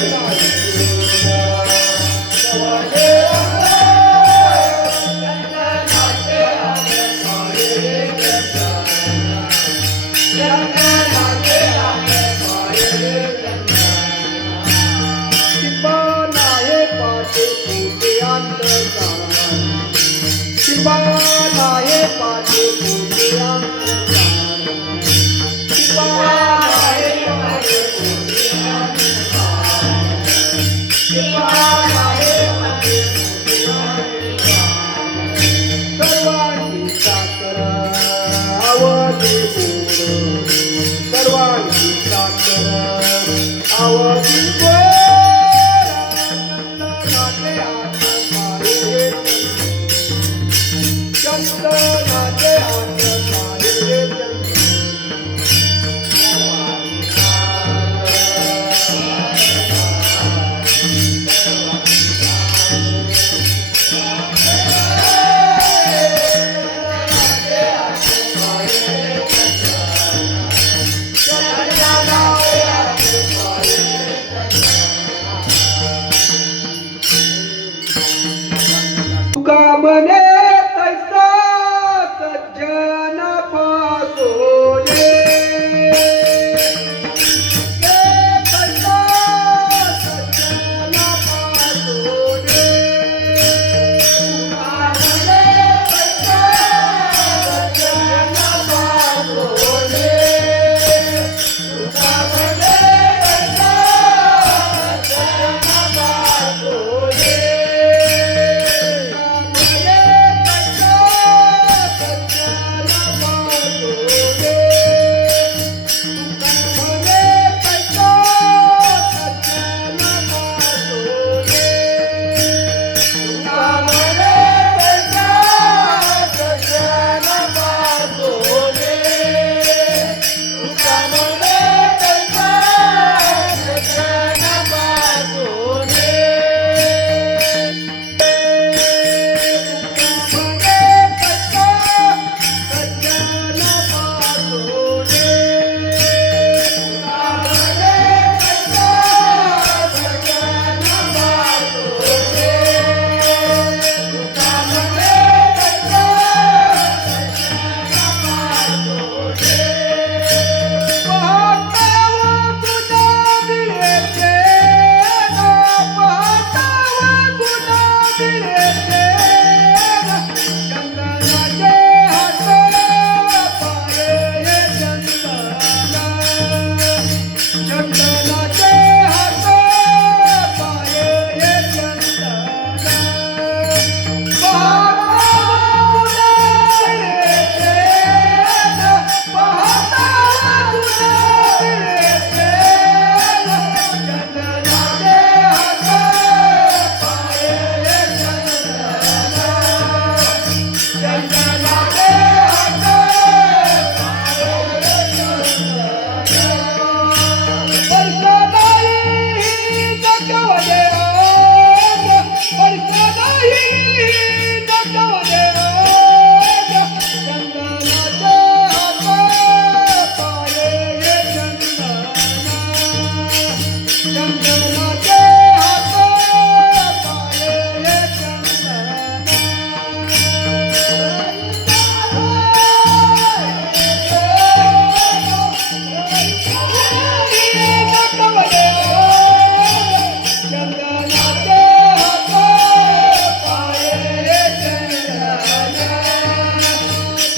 Yes,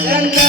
Thank you.